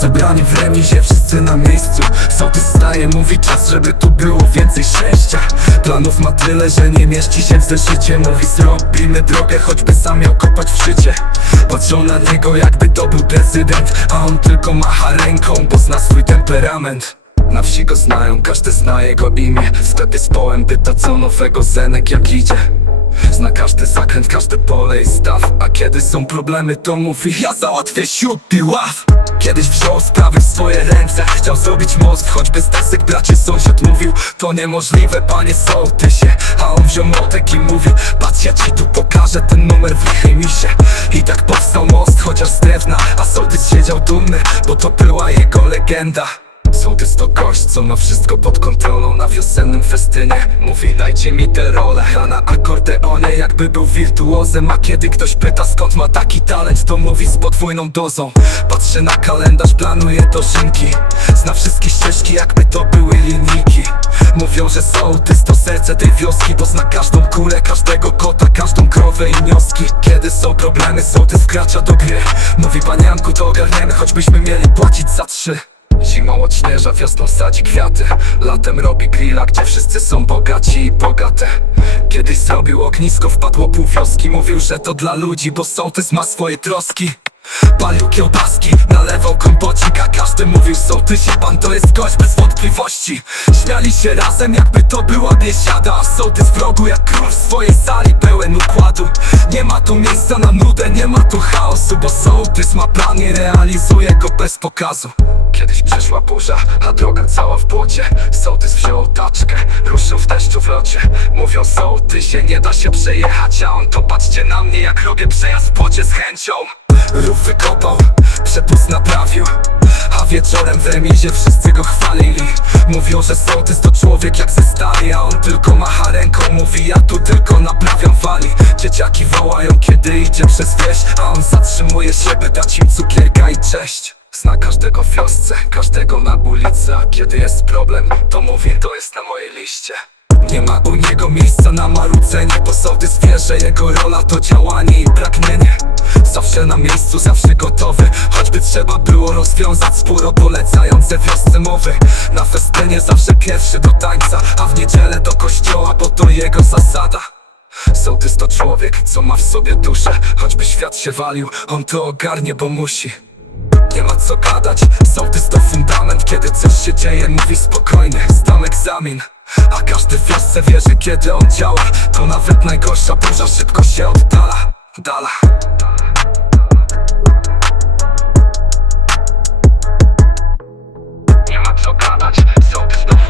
Zebrani w remizie, wszyscy na miejscu. Sołtys staje, mówi czas, żeby tu było więcej szczęścia. Planów ma tyle, że nie mieści się w zeszycie. Mówi zrobimy drogę, choćby sam miał kopać w życie Patrzą na niego jakby to był prezydent A on tylko macha ręką, bo zna swój temperament. Na wsi go znają, każdy zna jego imię. Wtedy z połem byta co nowego zenek jak idzie. Zna każdy zakręt, każde pole i staw A kiedy są problemy to mówi Ja załatwię siód ław Kiedyś wziął sprawy w swoje ręce. Chciał zrobić most, choćby Stasek bracie sąsiad mówił To niemożliwe panie sołtysie. A on wziął młotek i mówił Patrz ja ci tu pokażę ten numer w lichej I tak powstał most, chociaż z drewna A sołtys siedział dumny, bo to była jego legenda Sołtys to gość, co ma wszystko pod kontrolą Na wiosennym festynie. Mówi dajcie mi tę rolę A na akordeonie jakby był wirtuozem. A kiedy ktoś pyta skąd ma taki talent? To mówi z podwójną dozą Patrzy na kalendarz, planuje dożynki. Zna wszystkie ścieżki jakby to były linijki. Mówią, że sołtys to serce tej wioski Bo zna każdą kulę, każdego kota, każdą krowę i wnioski. Kiedy są problemy, sołtys wkracza do gry. Mówi panianku to ogarniemy, choćbyśmy mieli płacić za trzy Zimą odśnieża, wiosną sadzi kwiaty. Latem robi grilla, gdzie wszyscy są bogaci i bogate. Kiedyś zrobił ognisko, wpadło pół wioski. Mówił, że to dla ludzi, bo sołtys ma swoje troski. Palił kiełbaski, nalewał kompocik A każdy mówił sołtysie, pan to jest gość bez wątpliwości. Śmiali się razem, jakby to była biesiada. A sołtys w rogu jak król w swojej sali pełen układu. Nie ma tu miejsca na nudę, nie ma tu chaosu Bo sołtys ma plan i realizuje go bez pokazu Kiedyś przyszła burza, a droga cała w błocie. Sołtys wziął taczkę, ruszył w deszczu w locie. Mówią sołtysie, nie da się przejechać A on to patrzcie na mnie, jak robię przejazd w błocie z chęcią. Rów wykopał, przepust naprawił A wieczorem w remizie wszyscy go chwalili. Mówią, że sołtys to człowiek jak ze stali A on tylko macha ręką, mówi ja tu tylko naprawiam wali Dzieciaki wołają kiedy idzie przez wieś A on zatrzymuje się, by dać im cukierka i cześć Zna każdego w wiosce, każdego na ulicy A kiedy jest problem, to mówi to jest na mojej liście. Nie ma u niego miejsca na marudzenie wie, że jego rola to działanie i pragnienie. Zawsze na miejscu, zawsze gotowy Choćby trzeba było rozwiązać spór polecające wiosce mowy. Na festynie zawsze pierwszy do tańca A w niedzielę do kościoła, bo to jego zasada. Sołtys to człowiek, co ma w sobie duszę Choćby świat się walił, on to ogarnie, bo musi nie ma co gadać. Sołtys to fundament, kiedy coś się dzieje Mówi spokojny, zdam egzamin A każdy w wiosce wie, że kiedy on działa. To nawet najgorsza burza szybko się oddala. Dala. Nie ma co gadać, sołtys to fundament